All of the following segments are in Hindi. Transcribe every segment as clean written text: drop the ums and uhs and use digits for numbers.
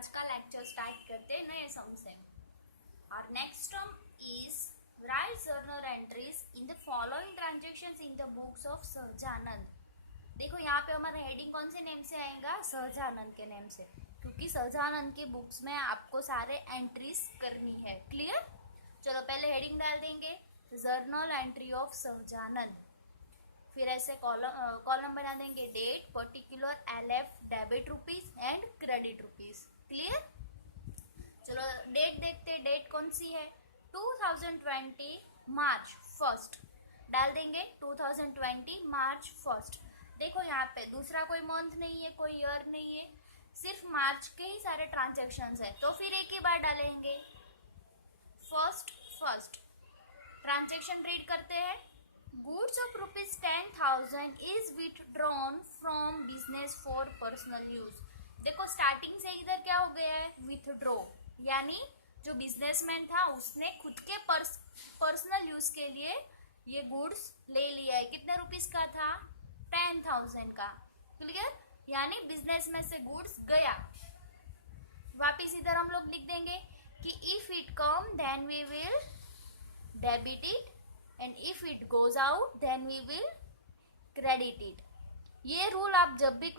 आज का लेक्चर स्टार्ट करते हैं नए सम से। और next term is right journal entries in the following transactions in the books of Sahajanand. देखो यहाँ पे हमारा हेडिंग कौन से नेम से आएगा, सहजानंद के नेम से, क्योंकि सहजानंद की बुक्स में आपको सारे एंट्रीज करनी है। क्लियर? चलो पहले हेडिंग डाल देंगे जर्नल एंट्री ऑफ सहजानंद, फिर ऐसे कॉलम बना देंगे date, particular, LF, debit rupees and credit rupees. Clear? चलो डेट देखते, डेट कौन सी है, 2020 मार्च 1 डाल देंगे, 2020 मार्च 1। देखो यहाँ पे दूसरा कोई मंथ नहीं है, कोई ईयर नहीं है, सिर्फ मार्च के ही सारे ट्रांजेक्शन्स है, तो फिर एक ही बार डालेंगे फर्स्ट। ट्रांजेक्शन रीड करते हैं। Goods of rupees 10,000 is withdrawn from business for personal use। देखो स्टार्टिंग से इधर क्या हो गया है, विथड्रॉ, यानी जो बिजनेसमैन था उसने खुद के पर्सनल यूज के लिए ये गुड्स ले लिया है। कितने रुपीस का था, 10,000 का। क्लियर? यानी बिजनेस में से गुड्स गया। वापिस इधर हम लोग लिख देंगे कि if it come then we will debit it and if it goes out then we will credit it। ये रूल आप जब भी ये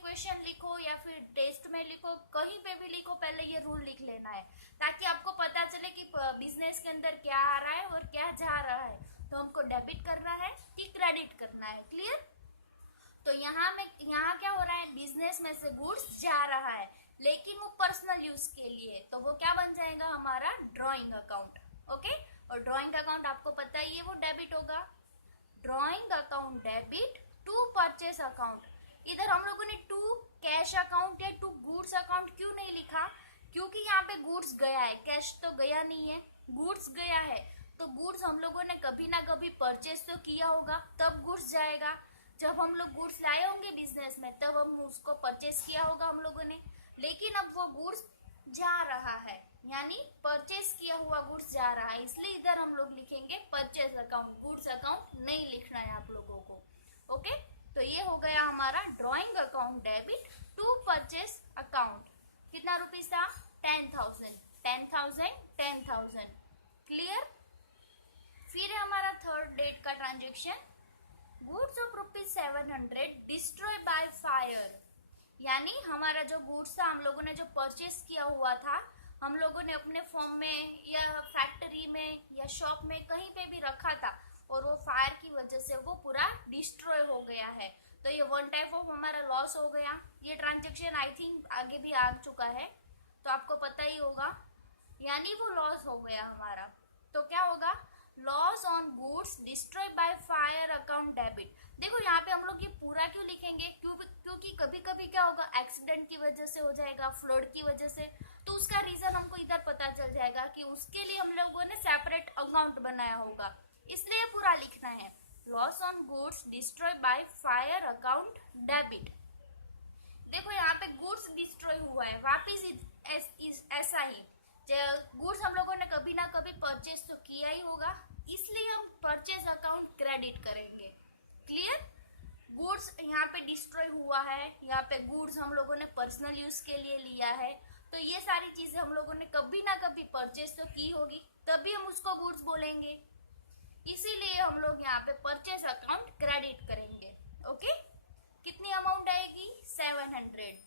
क्वेश्चन लिखो या फिर टेस्ट में लिखो, कहीं पे भी लिखो, पहले ये रूल लिख लेना है, ताकि आपको पता चले कि बिजनेस के अंदर क्या आ रहा है और क्या जा रहा है, तो हमको डेबिट करना है कि क्रेडिट करना है। क्लियर? तो यहाँ क्या हो रहा है, बिजनेस में से गुड्स जा रहा है, लेकिन वो पर्सनल यूज के लिए, तो वो क्या बन जाएगा, हमारा ड्रॉइंग अकाउंट। ओके? और ड्रॉइंग अकाउंट आपको पता ही है वो डेबिट होगा। Drawing account debit to purchase account. इधर हम लोगों ने टू कैश अकाउंट या टू गुड्स अकाउंट क्यों नहीं लिखा, क्योंकि यहाँ पे गुड्स गया है, कैश तो गया नहीं है, गुड्स गया है। तो गुड्स हम लोगों ने कभी ना कभी परचेस तो किया होगा, तब गुड्स जाएगा। जब हम लोग गुड्स लाए होंगे बिजनेस में, तब हम उसको परचेस किया होगा हम लोगों ने, लेकिन अब वो गुड्स जा रहा है, यानी परचेस किया हुआ गुड्स जा रहा है, इसलिए इधर हम लोग लिखेंगे परचेस अकाउंट, गुड्स अकाउंट नहीं लिखना है आप लोगों को। ओके? तो ये हो गया हमारा drawing account debit to purchase account. कितना रुपीस था, 10,000। क्लियर? फिर हमारा थर्ड डेट का transaction, goods of rupees 700 destroy by fire. यानी हमारा जो गुड्स था, हम लोगों ने जो परचेस किया हुआ था, हम लोगों ने अपने फॉर्म में या फैक्ट्री में या शॉप में कहीं पे भी रखा था, और वो फायर की वजह से वो पूरा डिस्ट्रॉय हो गया है, तो ये वन टाइप ऑफ हमारा लॉस हो गया। ये ट्रांजेक्शन आई थिंक आगे भी आ चुका है, तो आपको पता ही होगा, यानी वो लॉस हो गया हमारा। तो क्या होगा, loss on goods destroy by fire account debit. देखो यहाँ पे हम लोग ये पूरा क्यों लिखेंगे, क्योंकि कभी कभी क्या होगा, एक्सीडेंट की वजह से हो जाएगा, फ्लड की वजह से, तो उसका रीजन हमको इधर पता चल जाएगा कि उसके लिए हम लोगों ने सेपरेट अकाउंट बनाया होगा, इसलिए पूरा लिखना है, loss on goods destroy by fire account debit. देखो यहाँ पे गुड्स डिस्ट्रॉय हुआ है, वापिस ऐसा ही, गुड्स हम लोगों ने कभी ना कभी परचेस तो किया ही होगा, इसलिए हम परचेस अकाउंट क्रेडिट करेंगे। क्लियर? गुड्स यहाँ पे डिस्ट्रॉय हुआ है, यहाँ पे गुड्स हम लोगों ने पर्सनल यूज के लिए लिया है, तो ये सारी चीजें हम लोगों ने कभी ना कभी परचेस तो की होगी, तभी हम उसको गुड्स बोलेंगे, इसीलिए हम लोग यहाँ पे परचेस अकाउंट क्रेडिट करेंगे। ओके? कितनी अमाउंट आएगी, 700।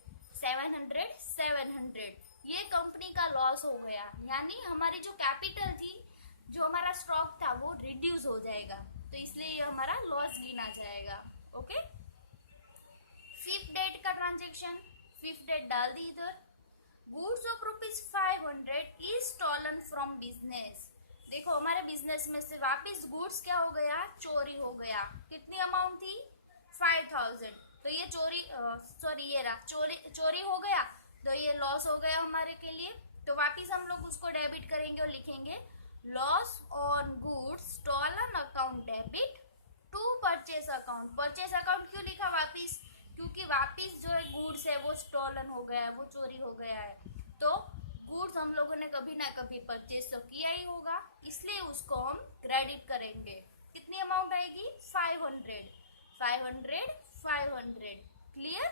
ये कंपनी का लॉस हो गया, यानी हमारी जो कैपिटल थी, जो हमारा स्टॉक था, वो रिड्यूस हो जाएगा, तो इसलिए ये हमारा लॉस गिना जाएगा। ओके? फिफ्थ डेट का ट्रांजेक्शन, फिफ्थ डेट डाल दी इधर, goods of rupees 500 is stolen from business. देखो हमारे बिजनेस में से वापिस गुड्स क्या हो गया, चोरी हो गया। कितनी अमाउंट थी, 5,000, तो ये चोरी हो गया, तो ये लॉस हो गया हमारे के लिए, तो वापिस हम लोग उसको डेबिट करेंगे और लिखेंगे loss on goods stolen account debit to purchase account. Purchase account क्यों लिखा वापिस, क्योंकि वापिस जो है गुड्स है वो स्टॉलन हो गया है, वो चोरी हो गया है, तो गुड्स हम लोगों ने कभी ना कभी परचेस तो किया ही होगा, इसलिए उसको हम क्रेडिट करेंगे। कितनी अमाउंट आएगी, 500। क्लियर?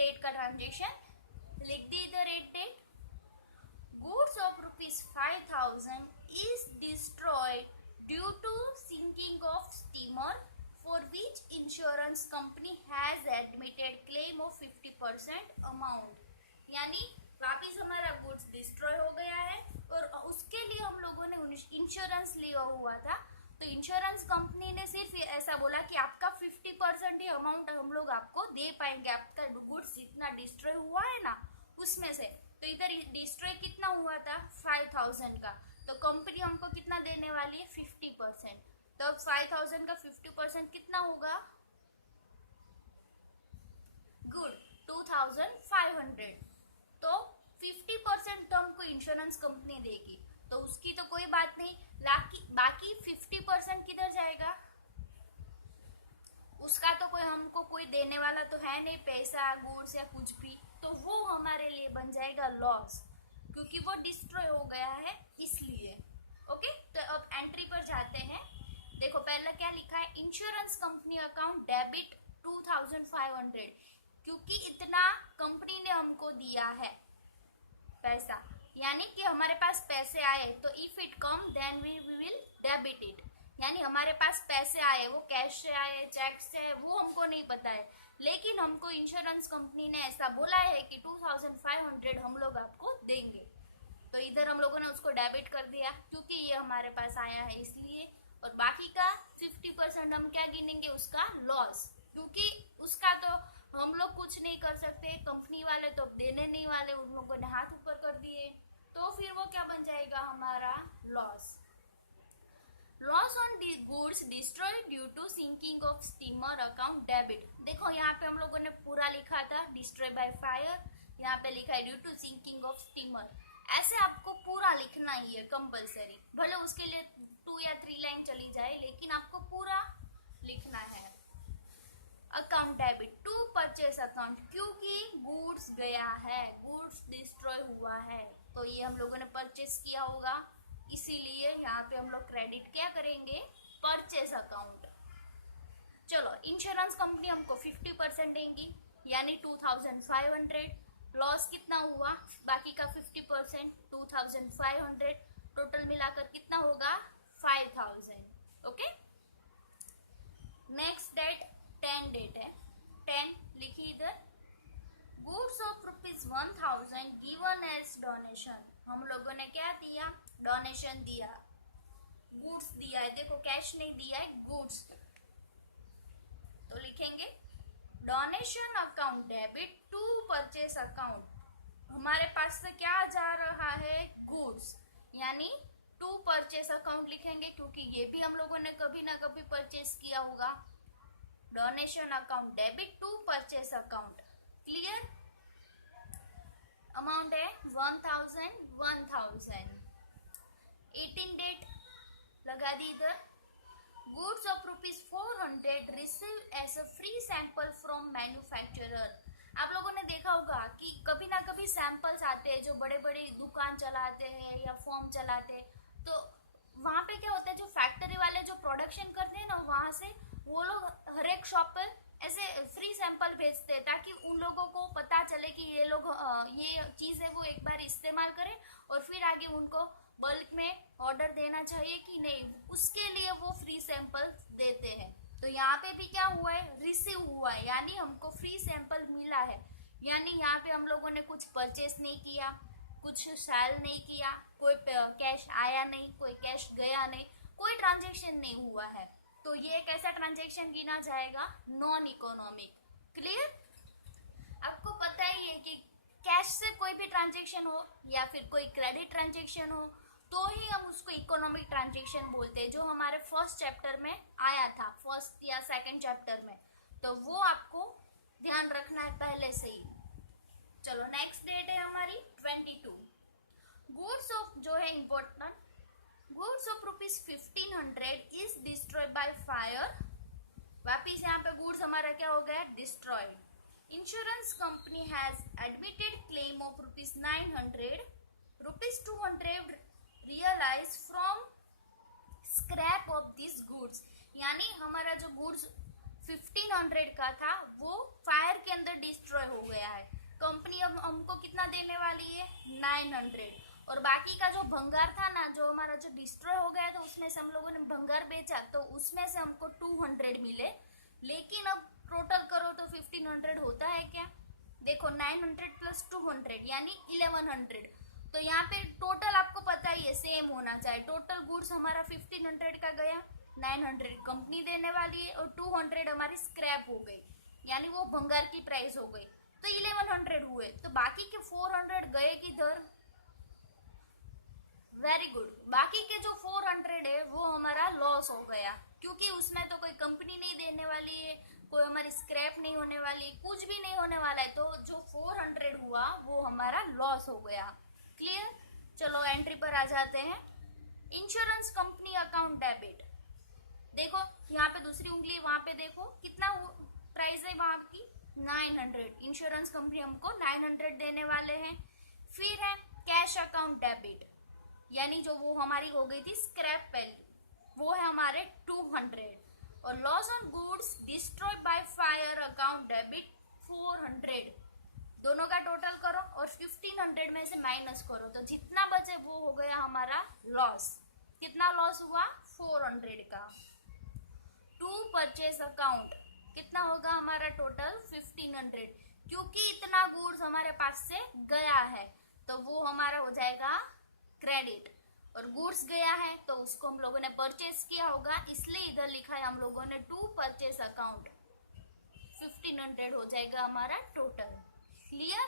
डेट का ट्रांजेक्शन लिख दी इधर, eight date. Goods of ₹5,000 is destroyed due to sinking of steamer for which insurance company has admitted claim of 50% amount। यानी वापिस हमारा गुड्स डिस्ट्रॉय हो गया है और उसके लिए हम लोगों ने इंश्योरेंस लिया हुआ था, तो इंश्योरेंस कंपनी ने सिर्फ ऐसा बोला कि आपका 50% ही अमाउंट हम लोग आपको दे पाएंगे, आपका गुड्स जितना डिस्ट्रॉय हुआ है ना उसमें से। तो इधर डिस्ट्रॉय कितना हुआ था 5,000 का, तो कंपनी हमको कितना देने वाली है 50%। तो अब 5,000 का 50% कितना होगा, गुड 2,500। तो 50% तो हमको इंश्योरेंस कंपनी देगी, तो उसकी तो कोई बात नहीं, बाकी 50% किधर जाएगा, उसका तो कोई हमको कोई देने वाला तो है नहीं, पैसा गुड्स या कुछ भी, तो वो हमारे लिए बन जाएगा लॉस, क्योंकि वो डिस्ट्रॉय हो गया है इसलिए। ओके, तो अब एंट्री पर जाते हैं। देखो पहला क्या लिखा है, इंश्योरेंस कंपनी अकाउंट डेबिट 2,500, क्योंकि इतना कंपनी ने हमको दिया है पैसा, यानी कि हमारे पास पैसे आए, तो if it come then we will debit it, यानी हमारे पास पैसे आए, वो कैश से आए चेक से आए वो हमको नहीं पता है, लेकिन हमको इंश्योरेंस कंपनी ने ऐसा बोला है कि 2,500 हम लोग आपको देंगे, तो इधर हम लोगों ने उसको डेबिट कर दिया क्योंकि ये हमारे पास आया है इसलिए। और बाकी का 50% हम क्या गिनेंगे, उसका लॉस, क्योंकि उसका तो हम लोग कुछ नहीं कर सकते, कंपनी वाले तो देने नहीं वाले, उन लोगों ने हाथ ऊपर कर दिए, तो फिर वो क्या बन जाएगा हमारा loss. Loss on goods destroyed due to sinking of steamer account debit. देखो यहाँ पे हम लोगों ने पूरा लिखा था डिस्ट्रॉय बाय फायर, यहाँ पे लिखा है due to sinking of steamer, ऐसे आपको पूरा लिखना ही है कंपलसरी, भले उसके लिए 2 या 3 लाइन चली जाए, लेकिन आपको पूरा लिखना है। Account debit to purchase account, क्योंकि गुड्स गया है, गुड्स डिस्ट्रॉय हुआ है, तो ये हम लोगों ने परचेस किया होगा, इसीलिए यहाँ पे हम लोग क्रेडिट क्या करेंगे, परचेस अकाउंट। चलो इंश्योरेंस कंपनी हमको 50% देंगी, यानी 2,500, लॉस कितना हुआ, बाकी का 50% 2,500, टोटल मिलाकर कितना होगा 5,000। ओके, नेक्स्ट डेट 10 डेट है, 10 लिखी इधर। Goods of ₹1,000 given as donation, हम लोगों ने क्या दिया, डोनेशन दिया, गुड्स दिया है, देखो कैश नहीं दिया है, गुड्स, तो लिखेंगे donation account debit to purchase account, हमारे पास से क्या जा रहा है, गुड्स, यानी टू परचेस अकाउंट लिखेंगे, क्योंकि ये भी हम लोगों ने कभी ना कभी परचेस किया होगा। Donation account debit to purchase account, clear. Amount है 1,000। 18 डेट लगा दी इधर। Goods of ₹400 receive as a free sample from manufacturer. आप लोगों ने देखा होगा कि कभी ना कभी सैंपल्स आते हैं, जो बड़े बड़े दुकान चलाते हैं या फॉर्म चलाते हैं, तो वहाँ पे क्या होता है, जो फैक्ट्री वाले जो प्रोडक्शन करते हैं ना, वहाँ से वो लोग हर एक शॉप पर ऐसे फ्री सैंपल भेजते हैं, ताकि उन लोगों को पता चले कि ये लोग ये चीज़ है वो एक बार इस्तेमाल करें और फिर आगे उनको बल्क में ऑर्डर देना चाहिए कि नहीं, उसके लिए वो फ्री सैंपल देते हैं। तो यहाँ पे भी क्या हुआ है, रिसीव हुआ है, यानी हमको फ्री सैंपल मिला है, यानी यहाँ पे हम लोगों ने कुछ परचेस नहीं किया, कुछ सेल नहीं किया, कोई कैश आया नहीं, कोई कैश गया नहीं, कोई ट्रांजेक्शन नहीं हुआ है, तो ये एक ऐसा ट्रांजेक्शन गिना जाएगा नॉन इकोनॉमिक। क्लियर। आपको पता ही है कि कैश से कोई भी ट्रांजेक्शन हो या फिर कोई क्रेडिट ट्रांजेक्शन हो तो ही हम उसको इकोनॉमिक ट्रांजेक्शन बोलते हैं, जो हमारे फर्स्ट चैप्टर में आया था, फर्स्ट या सेकंड चैप्टर में, तो वो आपको ध्यान रखना है पहले से ही। चलो नेक्स्ट डेट है हमारी 22। गुड्स ऑफ, जो है important, goods of ₹1,500 is destroyed by fire, वापिस यहाँ पे गुड्स हमारा क्या हो गया, destroyed. Insurance company has admitted claim of ₹900, ₹200 realise from scrap of this goods, यानी हमारा जो गुड्स 15 1500 का था वो फायर के अंदर डिस्ट्रॉय हो गया है। कंपनी अब हमको कितना देने वाली है 900, और बाकी का जो भंगार था ना, जो हमारा जो डिस्ट्रॉय हो गया था उसमें से हम लोगों ने भंगार बेचा तो उसमें से हमको 200 मिले। लेकिन अब टोटल करो तो 1500 होता है क्या? देखो 900 प्लस 200 यानी 1100। तो यहाँ पे टोटल आपको पता ही है सेम होना चाहिए। टोटल गुड्स हमारा 1500 का गया, 900 कंपनी देने वाली है और 200 हमारी स्क्रैप हो गई, यानी वो भंगार की प्राइस हो गई, तो 1100 हुए। तो बाकी के 400 गए किधर? वेरी गुड, बाकी के जो 400 है वो हमारा लॉस हो गया, क्योंकि उसमें तो कोई कंपनी नहीं देने वाली है, कोई हमारी स्क्रैप नहीं होने वाली, कुछ भी नहीं होने वाला है। तो जो 400 हुआ वो हमारा लॉस हो गया। क्लियर? चलो एंट्री पर आ जाते हैं। Insurance company account debit. देखो यहाँ पे दूसरी उंगली, वहां पे देखो कितना प्राइस है वहां की 900। इंश्योरेंस कंपनी हमको 900 देने वाले हैं। फिर है कैश अकाउंट डेबिट, यानी जो वो हमारी हो गई थी स्क्रैप वैल्यू, वो है हमारे 200। और loss on goods destroyed by fire account debit 400। दोनों का टोटल करो और 1500 में से माइनस करो तो जितना बचे वो हो गया हमारा लॉस। कितना लॉस हुआ? 400 का। टू परचेस अकाउंट कितना होगा हमारा टोटल? 1500, क्योंकि इतना गुड्स हमारे पास से गया है तो वो हमारा हो जाएगा क्रेडिट। और गुड्स गया है तो उसको हम लोगों ने परचेस किया होगा, इसलिए इधर लिखा है हम लोगों ने टू परचेस अकाउंट। 1500 हो जाएगा हमारा टोटल। क्लियर?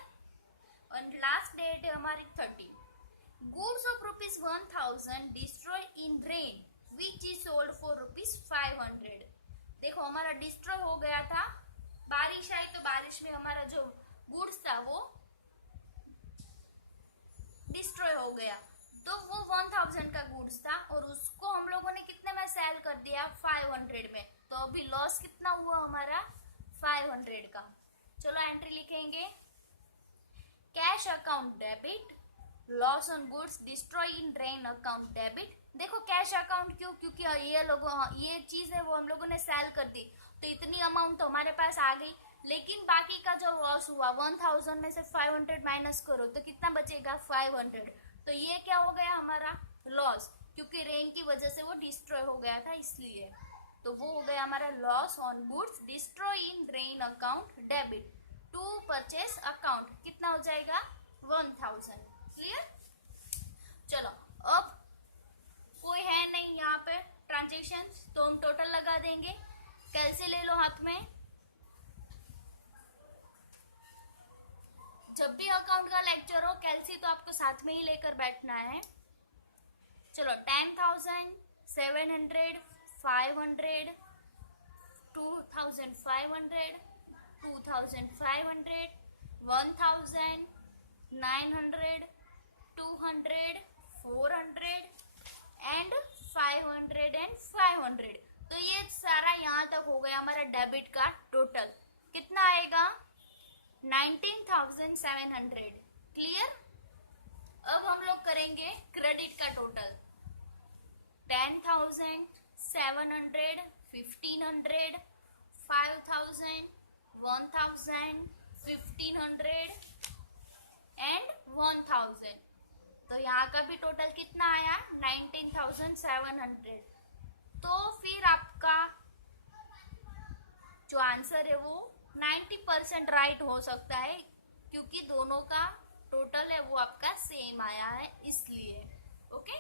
और लास्ट डेट है हमारी 30। Goods of ₹1000 destroy in rain which is sold for ₹500। देखो हमारा डिस्ट्रॉय हो गया था, बारिश आई तो बारिश में हमारा जो गुड्स था वो डिस्ट्रॉय हो गया, तो वो 1000 का गुड्स था और उसको हम लोगों ने कितने में सेल कर दिया? 500 में। तो अभी लॉस कितना हुआ हमारा? 500 का। चलो एंट्री लिखेंगे। Cash account debit, loss on goods destroy in rain account debit. देखो कैश अकाउंट क्यों? क्योंकि ये चीज है वो हम लोगों ने सेल कर दी तो इतनी अमाउंट तो हमारे पास आ गई, लेकिन बाकी का जो लॉस हुआ 1000 में से 500 माइनस करो तो कितना बचेगा? 500। तो ये क्या हो गया हमारा? लॉस, क्योंकि रेन की वजह से वो डिस्ट्रॉय हो गया था इसलिए। तो वो हो गया हमारा loss on goods destroy in rain account debit to purchase account. कितना हो जाएगा? 1000। क्लियर? चलो अब कोई है नहीं यहाँ पे ट्रांजेक्शन, तो हम टोटल लगा देंगे। कैसे ले लो हाथ में, जब भी अकाउंट का लेक्चर हो कैलसी तो आपको साथ में ही लेकर बैठना है। चलो 10,000, 700, 500, 2,500, 2,500, 1,000, 900, 200, 400 एंड 500 एंड 500। तो ये सारा यहाँ तक हो गया हमारा डेबिट का टोटल। कितना आएगा? 19,700। क्लियर? अब हम लोग करेंगे क्रेडिट का टोटल। 10,000, 700, 1,500, 5,000, 1,000, 1,500 एंड 1,000। तो यहाँ का भी टोटल कितना आया? 19,700। तो फिर आपका जो आंसर है वो 90% राइट हो सकता है, क्योंकि दोनों का टोटल है वो आपका सेम आया है इसलिए। ओके।